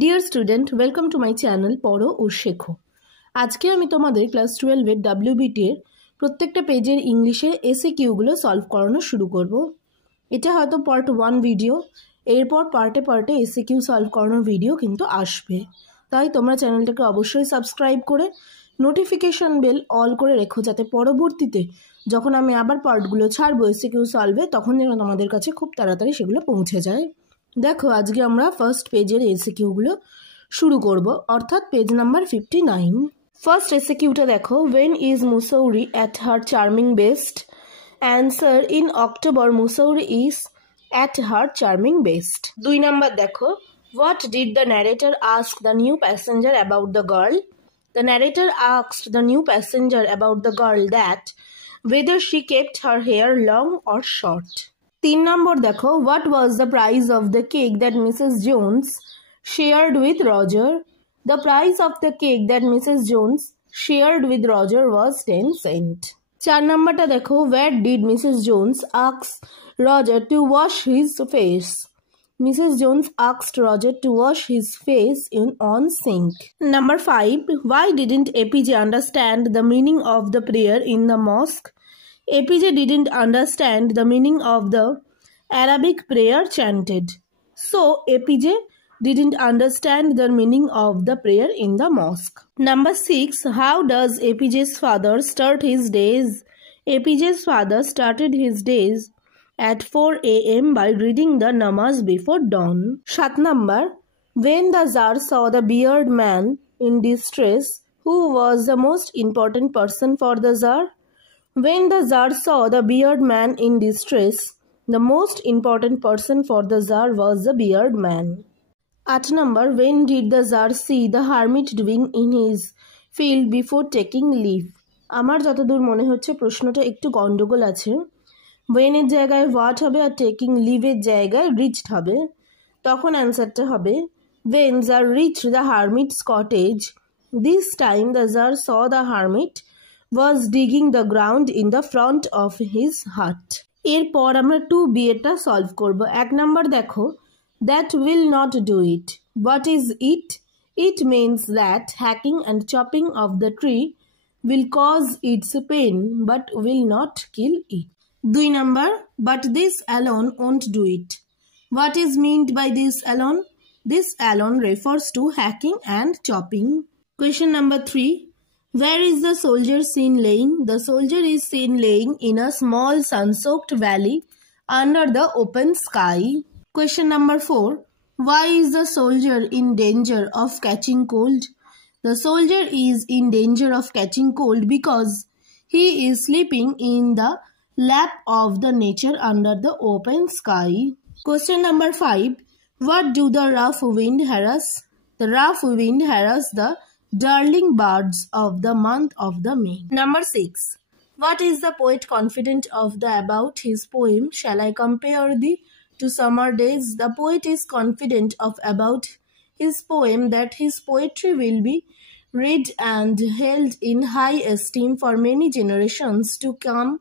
Dear student, welcome to my channel পড়ো ও শেখো। আজকে আমি তোমাদের ক্লাস 12-এর WBTA এর প্রত্যেকটা পেজের ইংলিশে SAQগুলো সলভ করানো শুরু করব। এটা হয়তো পার্ট 1 ভিডিও, এরপর পার্টে পার্টে SAQ সলভ করানোর ভিডিও কিন্তু আসবে। তাই তোমরা চ্যানেলটাকে অবশ্যই সাবস্ক্রাইব করে নোটিফিকেশন বেল অল করে রেখো, যাতে পরবর্তীতে যখন আমি আবার পার্টগুলো ছাড়বো SAQ সলভে, তখন যেন তোমাদের কাছে খুব তাড়াতাড়ি সেগুলো পৌঁছে যায়। দেখো, আজকে আমরা ফার্স্ট পেজের এসএকিউগুলো শুরু করব, অর্থাৎ পেজ নাম্বার 59। ফার্স্ট এসএকিউটা দেখো, when is Mussoorie at her charming best? Answer, in October Mussoorie is at her charming best. 2 number দেখো, what did the narrator ask the new passenger about the girl? The narrator asked the new passenger about the girl that whether she kept her hair long or short. 3 নম্বর দেখো, what was the price of the cake that Mrs. Jones shared with Roger? The price of the cake that Mrs. Jones shared with Roger was 10 cents. 4 নম্বরটা দেখো, where did Mrs. Jones ask Roger to wash his face? Mrs. Jones asked Roger to wash his face on sink. Number 5, why didn't APJ understand the meaning of the prayer in the mosque? APJ didn't understand the meaning of the Arabic prayer chanted. So, APJ didn't understand the meaning of the prayer in the mosque. Number 6, how does APJ's father start his days? APJ's father started his days at 4 a.m. by reading the namaz before dawn. 7 number, when the Tsar saw the bearded man in distress, who was the most important person for the Tsar? When the Tsar saw the bearded man in distress, the most important person for the Tsar was the bearded man. 8 number, when did the Tsar see the hermit doing in his field before taking leave? আমার যতদূর মনে হচ্ছে প্রশ্নটা একটু গন্ডগোল আছে। when এর জায়গায় what হবে আর taking leave এর জায়গায় reached হবে। তখন অ্যান্সারটা হবে when Tsar reached the hermit's cottage, this time the Tsar saw the hermit was digging the ground in the front of his hut. এরপর আমরা 2B এটা সলভ করব। 1 নাম্বার দেখো, that will not do it. What is it? It means that hacking and chopping of the tree will cause its pain but will not kill it. 2 number, but this alone won't do it. What is meant by this alone? This alone refers to hacking and chopping. Question number 3, where is the soldier seen laying? The soldier is seen laying in a small sun-soaked valley under the open sky. Question number 4, why is the soldier in danger of catching cold? The soldier is in danger of catching cold because he is sleeping in the lap of the nature under the open sky. Question number 5, what do the rough wind harass? The rough wind harass the darling birds of the month of the May. Number 6, what is the poet confident of the about his poem? Shall I compare thee to summer days? The poet is confident of about his poem that his poetry will be read and held in high esteem for many generations to come,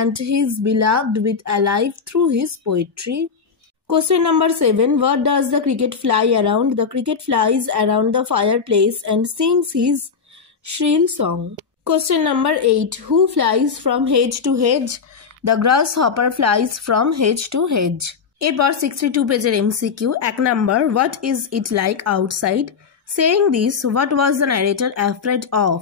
and his beloved with alive through his poetry. Question number 7, what does the cricket fly around? The cricket flies around the fireplace and sings his shrill song. Question number 8, who flies from hedge to hedge? The grasshopper flies from hedge to hedge. এরপর 62 পেজের MCQ। 1 number, what is it like outside? Saying this, what was the narrator afraid of?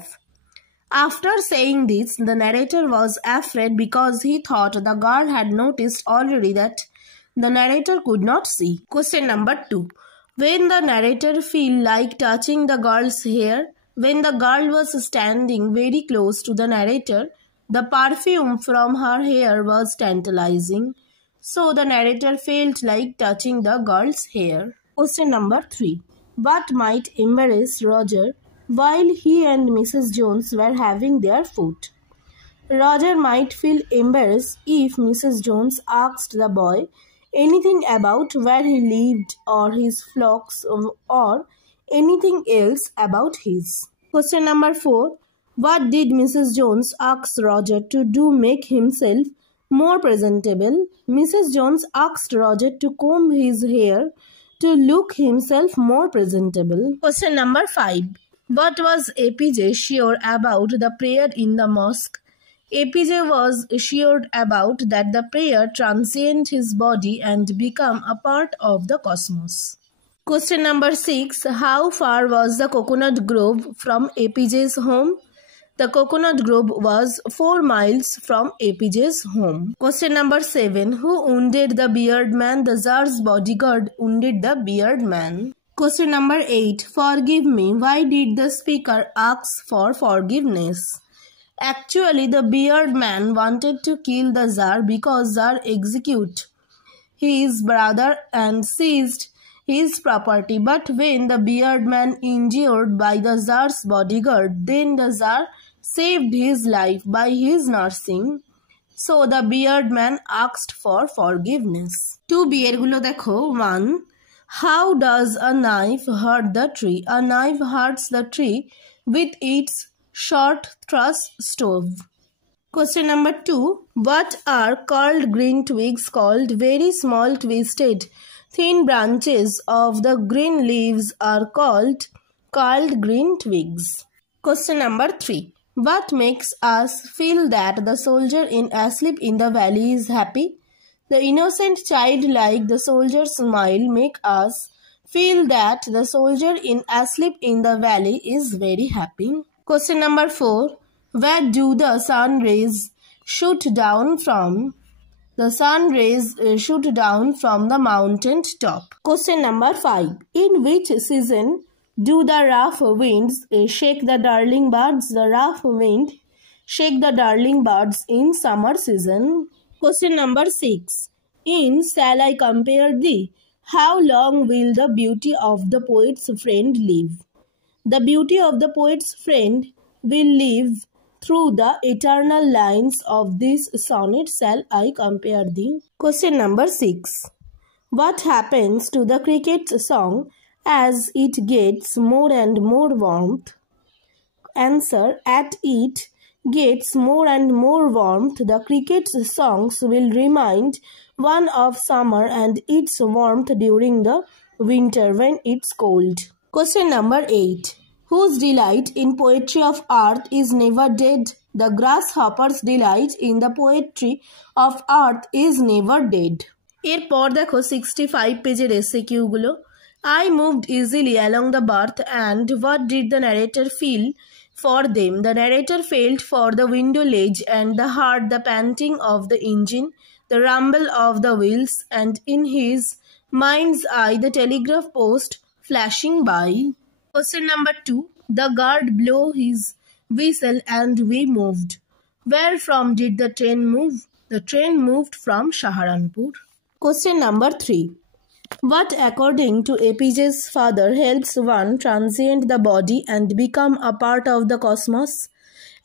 After saying this, the narrator was afraid because he thought the guard had noticed already that the narrator could not see. Question number 2, when the narrator feel like touching the girl's hair? When the girl was standing very close to the narrator, the perfume from her hair was tantalizing. So the narrator felt like touching the girl's hair. Question number 3, what might embarrass Roger while he and Mrs. Jones were having their food? Roger might feel embarrassed if Mrs. Jones asked the boy anything about where he lived or his flocks or anything else about his. Question number 4, what did Mrs. Jones ask Roger to do make himself more presentable? Mrs. Jones asked Roger to comb his hair to look himself more presentable. Question number 5. What was APJ sure about the prayer in the mosque? APJ was assured about that the prayer transcend his body and become a part of the cosmos. Question number 6. How far was the coconut grove from APJ's home? The coconut grove was 4 miles from APJ's home. Question number 7. Who wounded the beard man? The Tsar's bodyguard wounded the beard man. Question number 8. Forgive me. Why did the speaker ask for forgiveness? Actually, the beard man wanted to kill the Tsar because Tsar executed his brother and seized his property. But when the beard man injured by the Tsar's bodyguard, then the Tsar saved his life by his nursing. So the beard man asked for forgiveness. 2 বিয়ের গুলো দেখো. 1. How does a knife hurt the tree? A knife hurts the tree with its short thrust stove. Question number 2. What are curled green twigs called? Very small twisted thin branches of the green leaves are called curled green twigs. Question number 3. What makes us feel that the soldier in Asleep in the Valley is happy? The innocent child like the soldier's smile make us feel that the soldier in Asleep in the Valley is very happy. Question number 4. Where do the sun rays shoot down from? The sun rays shoot down from the mountain top. Question number 5. In which season do the rough winds shake the darling birds? The rough wind shake the darling birds in summer season. Question number 6. In Shall I Compare Thee? How long will the beauty of the poet's friend live? The beauty of the poet's friend will live through the eternal lines of this sonnet, Shall I Compare Thee? Question number 6. What happens to the cricket's song as it gets more and more warmth? Answer. As it gets more and more warmth, the cricket's songs will remind one of summer and its warmth during the winter when it's cold. Question number 8. Whose delight in poetry of earth is never dead? The grasshopper's delight in the poetry of earth is never dead. এরপর দেখো 65 পেজের SAQ গুলো. I moved easily along the Bhat, and what did the narrator feel for them? The narrator felt for the window ledge and the heard the panting of the engine, the rumble of the wheels, and in his mind's eye the telegraph post flashing by. Question number 2. The guard blew his whistle and we moved. Where from did the train move? The train moved from Saharanpur. Question number 3. What, according to APJ's father, helps one transcend the body and become a part of the cosmos?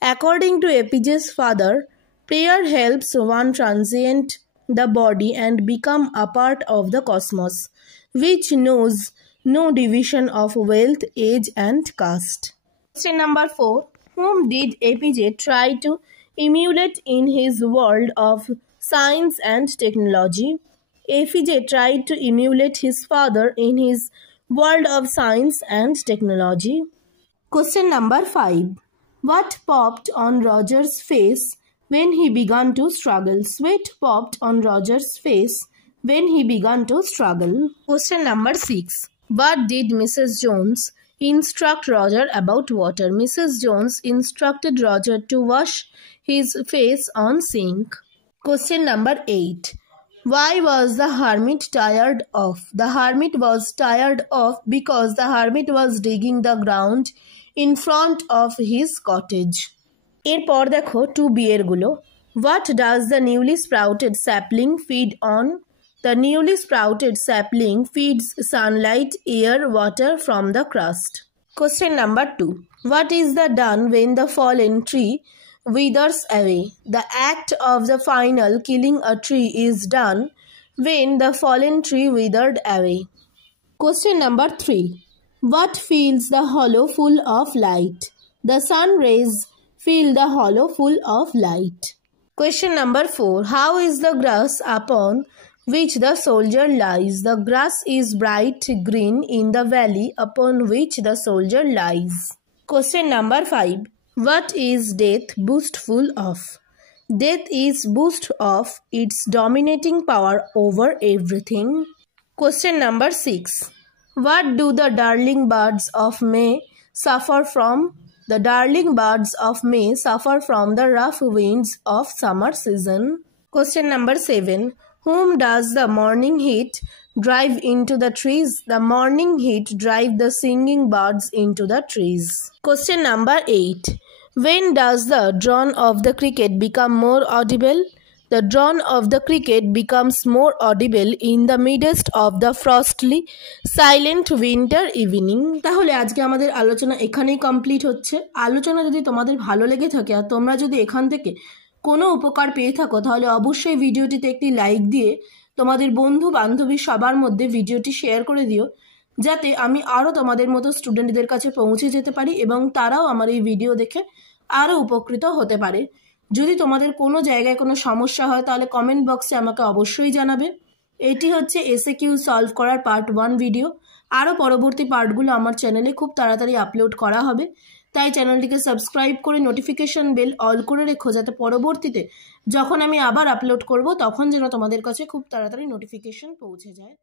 According to APJ's father, prayer helps one transcend the body and become a part of the cosmos, which knows no division of wealth, age, and caste. Question number 4. Whom did APJ try to emulate in his world of science and technology? APJ tried to emulate his father in his world of science and technology. Question number 5. What popped on Roger's face when he began to struggle? Sweat popped on Roger's face when he began to struggle. Question number 6. What did Mrs. Jones instruct Roger about water? Mrs. Jones instructed Roger to wash his face on sink. Question number 8. Why was the hermit tired of? The hermit was tired of because the hermit was digging the ground in front of his cottage. এরপর দেখো 2B এর গুলো. What does the newly sprouted sapling feed on? The newly sprouted sapling feeds sunlight, air, water from the crust. Question number 2. What is the done when the fallen tree withers away? The act of the final killing a tree is done when the fallen tree withered away. Question number 3. What fills the hollow full of light? The sun rays fill the hollow full of light. Question number 4. How is the grass upon which the soldier lies. The grass is bright green in the valley upon which the soldier lies. Question number 5. What is death boastful of? Death is boast of its dominating power over everything. Question number 6. What do the darling birds of May suffer from? The darling birds of May suffer from the rough winds of summer season. Question number 7. Whom does the morning heat drive into the trees? The morning heat drive the singing birds into the trees. Question number 8. When does the drone of the cricket become more audible? The drone of the cricket becomes more audible in the midst of the frostly, silent winter evening. তাহলে আজকে আমাদের আলোচনা এখানেই complete হচ্ছে। আলোচনা যদি তোমাদের ভালো লেগে থাকে আর তোমরা যদি এখান থেকে কোনো উপকার পেয়ে থাকো তাহলে অবশ্যই ভিডিওটিতে একটি লাইক দিয়ে তোমাদের বন্ধু বান্ধবী সবার মধ্যে ভিডিওটি শেয়ার করে দিও, যাতে আমি আরও তোমাদের মতো স্টুডেন্টদের কাছে পৌঁছে যেতে পারি এবং তারাও আমার এই ভিডিও দেখে আরও উপকৃত হতে পারে। যদি তোমাদের কোনো জায়গায় কোনো সমস্যা হয় তাহলে কমেন্ট বক্সে আমাকে অবশ্যই জানাবে। এটি হচ্ছে SAQ সলভ করার পার্ট 1 ভিডিও। আরও পরবর্তী পার্টগুলো আমার চ্যানেলে খুব তাড়াতাড়ি আপলোড করা হবে, তাই চ্যানেলটিকে সাবস্ক্রাইব করে নোটিফিকেশন বেল অল করে রেখো, যাতে পরবর্তীতে যখন আমি আবার আপলোড করব তখন যেন তোমাদের কাছে খুব তাড়াতাড়ি নোটিফিকেশন পৌঁছে যায়।